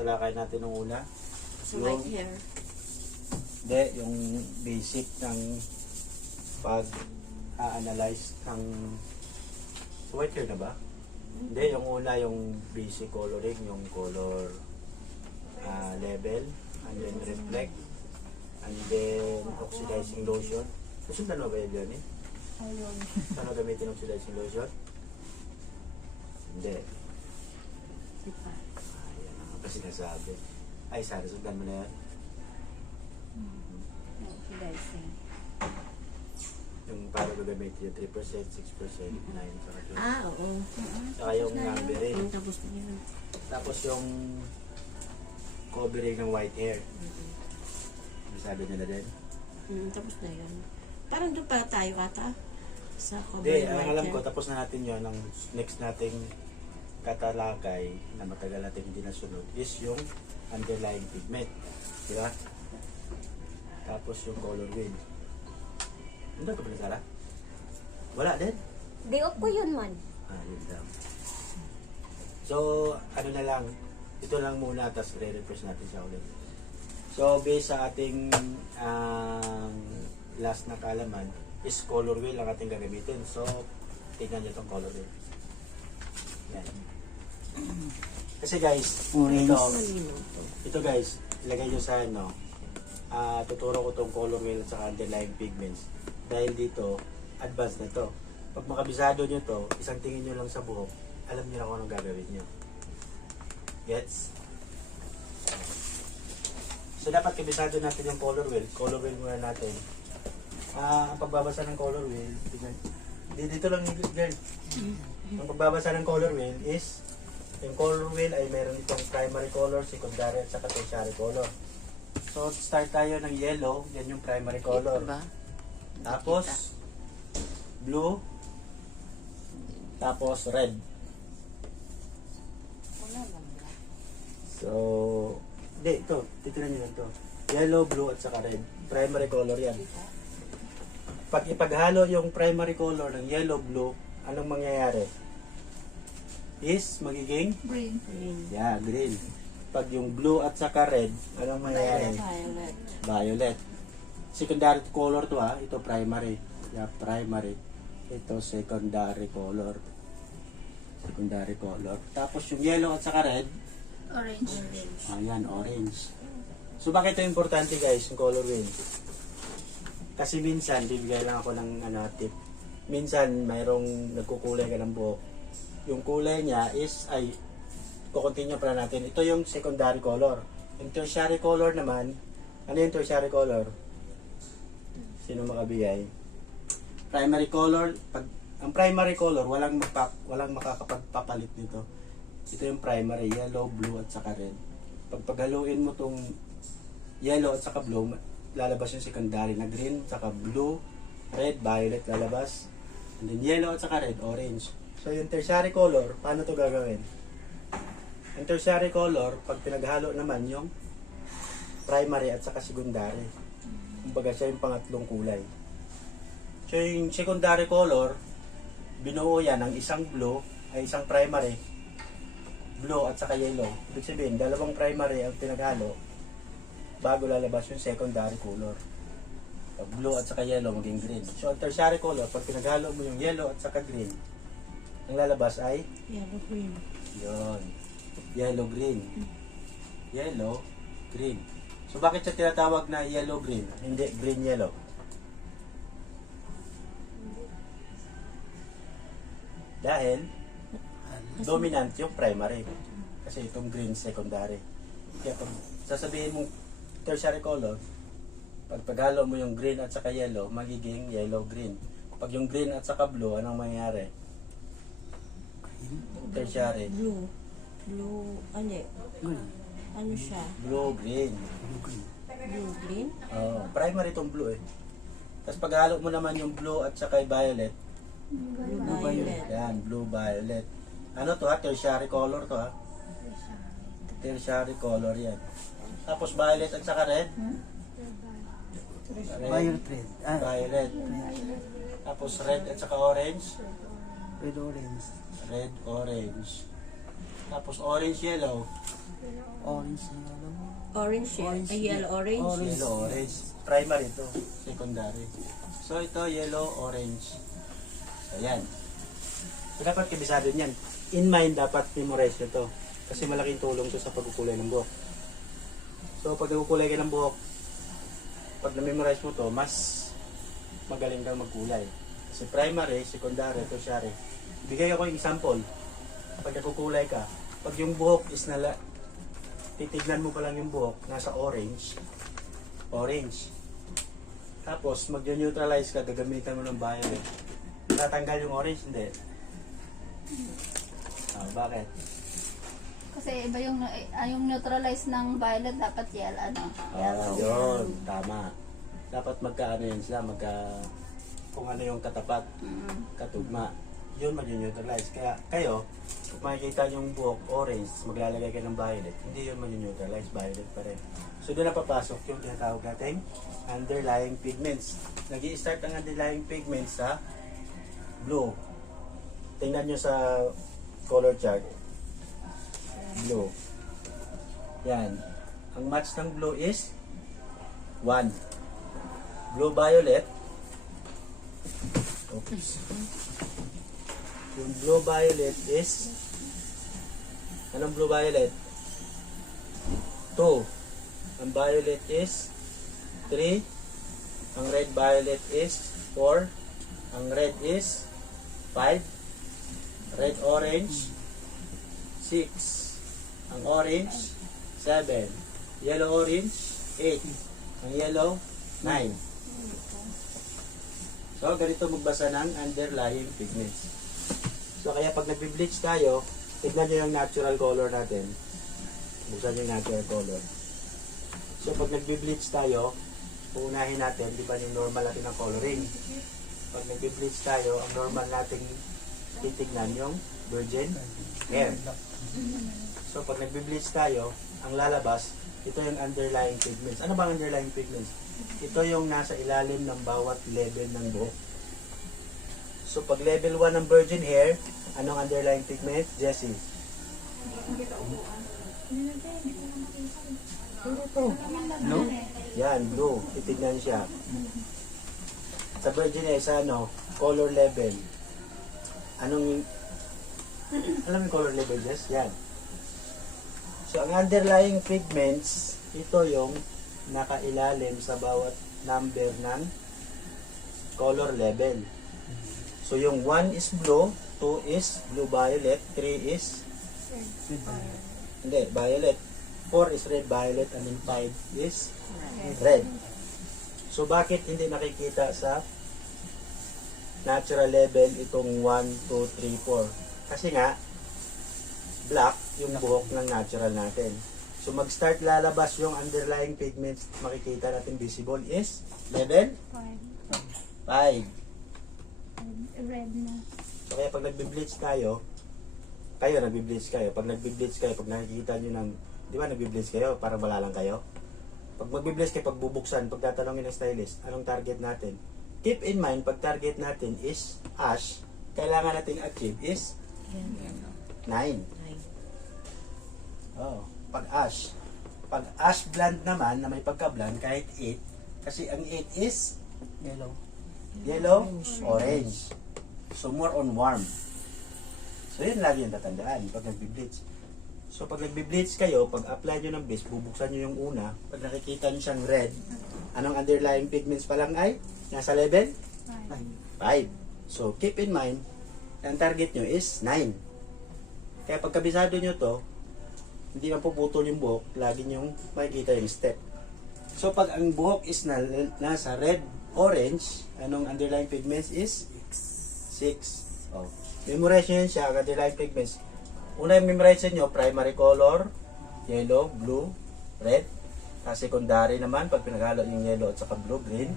talakay natin nung una. Sa white hair. Hindi, yung basic ng pag-analyze ng white hair na ba? Hindi, yung una yung basic coloring, yung color level, and then reflect, and then oxidizing lotion. Nasundan mo ba yun eh? Ayun. Paano gamitin oxidizing lotion? Hindi. Di pa. Ayan ang kasi nasabi. Ay, sana sundan mo na yan. Oxidizing. Yung para gagamitin yung 3%, 6%, 9%, saka 2%. Ah, oo. Saka yung numbering. Ang tapos na yun. Tapos yung covering ng white hair. Sabi nila din. Tapos na yun. Parang doon para tayo ata. Sa cover Hindi, ng ang white alam hair. ko, tapos na natin yun. Ang next nating katalakay na matagal natin hindi nasunod is yung underlying pigment. Diba? Tapos yung color wheel. Hindi ka ba nasala? Wala din? Day off ko yun man. Yun lang. So, ano na lang, ito lang muna, tapos re-refresh natin siya ulit. So, based sa ating last na kaalaman, is color wheel ang ating gagamitin. So, tingnan nyo itong color wheel. Yan. Kasi guys, ito guys, ilagay nyo sa ano, tuturo ko itong color wheel at saka underlying pigments. Dahil dito, advanced na to. Pag makabisado nyo to, isang tingin nyo lang sa buhok, alam nyo na kung anong gagawin nyo. Gets? So, dapat kabisado natin yung color wheel muna natin. Ang pagbabasa ng color wheel, dito lang yung girl. Ang pagbabasa ng color wheel is, yung color wheel ay meron itong primary color, secondary, at saka tertiary color. So, start tayo ng yellow, yan yung primary color. Ito ba? Tapos, blue, tapos red. Wala lang ba? So, hindi, ito, titinan nyo lang ito. Yellow, blue, at saka red. Primary color yan. Pag ipaghalo yung primary color ng yellow, blue, anong mangyayari? Is magiging? Green. Yeah, green. Pag yung blue at saka red, anong mangyayari? Violet. Violet. Secondary color to ha, ito primary. Yeah, primary. Ito secondary color. Secondary color. Tapos yung yellow at saka red, Orange. ayan, orange. So bakit ito importante guys, yung color wheel? Kasi minsan, bibigay lang ako ng tip. Minsan, mayroong nagkukulay ka ng buhok. Yung kulay niya is, kukontinue pa natin. Ito yung secondary color. Yung tertiary color naman, ano yung tertiary color? Sino makabigay? Primary color, ang primary color, walang makakapagpapalit nito. Ito yung primary, yellow, blue, at saka red. Paghaluin mo tong yellow at saka blue, lalabas yung secondary na green, saka blue, red, violet lalabas. And then yellow at saka red, orange. So yung tertiary color, paano to gagawin? Yung tertiary color, pag pinaghalo naman yung primary at saka secondary. Kumbaga siya yung pangatlong kulay. So yung secondary color, binuo yan ng isang blue, ay isang primary, blue at saka yellow. Ibig sabihin, dalawang primary ang pinaghalo bago lalabas yung secondary color. Pag blue at saka yellow, maging green. So, ang tertiary color, pag pinaghalo mo yung yellow at saka green, ang lalabas ay Yellow, green. yun. Yellow, green. Yellow, green. So, bakit siya tinatawag na yellow, green? Hindi green, yellow. Dahil, dominant yung primary. Kasi itong green secondary. Kaya pag sasabihin mong tertiary color, pag paghalo mo yung green at saka yellow, magiging yellow-green. Pag yung green at saka blue, anong mangyayari? Tertiary. Blue. Blue, ano Ano siya? Blue-green. Blue, green? Primary itong blue eh. Tapos paghalo mo naman yung blue at saka violet, Blue, violet. yan, blue-violet. Ano to ha? Tertiary color to ha? Tertiary color yan. Tapos violet at saka red? Violet red. Violet. Tapos red at saka orange? Red orange. Red, orange. Tapos orange, yellow? Orange na alam mo. Orange, Orange. yellow orange. Orange. Yellow, orange. Primary to. Secondary. So, ito, yellow, orange. Ayan. So, dapat kabisado niyan. In mind, dapat memorize nyo to. Kasi malaking tulong to sa pagkukulay ng buhok. So, pag nagkukulay ka ng buhok, pag na-memorize mo to, mas magaling kang magkulay. Kasi primary, secondary, tertiary. Bigay ako yung example. Pag nagkukulay ka, pag yung buhok is titignan mo pa lang yung buhok, nasa orange. Orange. Tapos, mag-neutralize ka, gagamitan mo ng violet. Tatanggal yung orange, hindi. Bakit? Kasi iba yung neutralize ng violet dapat yellow. Yun, tama. Dapat magkaano yun sila, kung ano yung katapat, katugma. Yun mag-neutralize. Kaya kayo, kung makikita yung buhok orange, maglalagay ka ng violet, hindi yun mag-neutralize, violet pa rin. So doon na papasok yung tinatawag nating underlying pigments. Nag-i-start ang underlying pigments sa blue. Tingnan nyo sa color chart. Blue. Yan. Ang match ng blue is 1. Blue violet. Oops. Yung blue violet is anong blue violet? 2. Ang violet is 3. Ang red violet is 4. Ang red is 5. Red orange 6. Ang orange 7. Yellow orange 8. Ang yellow 9. So ganito magbasa ng underlying pigments. So kaya pag nagbe-bleach tayo, tignan nyo yung natural color natin. Buksan nyo yung natural color. So pag nagbe-bleach tayo, uunahin natin, di ba yung normal natin ang coloring. Pag nagbe-bleach tayo, ang normal nating titignan yung virgin hair. So pag nagbe-bleach tayo, ang lalabas, ito yung underlying pigments. Ano ba ang underlying pigments? Ito yung nasa ilalim ng bawat level ng buhok. So pag level 1 ng virgin hair, anong underlying pigment? Jessie? Blue? Yan, blue. Titignan siya. Sa virgin hair, sa color level. Anong, alam yung color level, Jess? Yan. So ang underlying pigments, ito yung nakailalim sa bawat number ng color level. So yung 1 is blue, 2 is blue violet, 3 is hindi, violet, 4 is red violet, and then 5 is red. So bakit hindi nakikita sa natural level itong 1, 2, 3, 4? Kasi nga black yung buhok ng natural natin. So mag-start lalabas yung underlying pigments, makikita natin visible is level 5. Red na. So kaya pag nagbe-bleach tayo, pag nagbe-bleach kayo, pag nakikita nyo ng, di ba nagbe-bleach kayo, parang wala lang kayo. Pag magbe-bleach kayo, pag bubuksan, pag tatanungin ng stylist, anong target natin? Keep in mind, pag target natin is ash, kailangan nating achieve is 9. Oh, pag ash. Pag ash blonde naman, na may pagka-blonde, kahit 8, kasi ang 8 is yellow, orange. So, more on warm. So, yun lagi yung tatandaan pag nagbe-bleach. So, pag nagbe-bleach kayo, pag apply nyo ng base, bubuksan nyo yung una. Pag nakikita nyo siyang red, anong underlying pigments pa lang ay? Nasa level? 5. So, keep in mind, ang target nyo is 9. Kaya pag kabisado nyo to, hindi mapuputol yung buhok, lagi nyo makikita yung step. So, pag ang buhok is nasa red, orange, anong underlying pigments is? 6. Oh. Memorize nyo yun siya, ang underlying pigments. Una yung memorize nyo, primary color, yellow, blue, red. Tapos secondary naman, pag pinaghalo yung yellow at saka blue, green.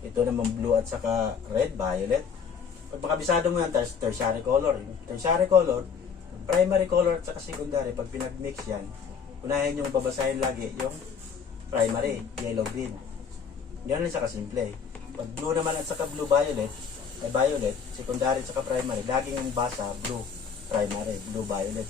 Ito naman blue at saka red, violet. Pag makabisado mo yan, tertiary color. Tertiary color, primary color at saka secondary, pag pinag-mix yan, unahin yung babasahin lagi yung primary, yellow, green. Yan lang siya kasimple. Pag blue naman at saka blue violet, ay violet, secondary at saka primary, laging ang basa blue primary, blue violet.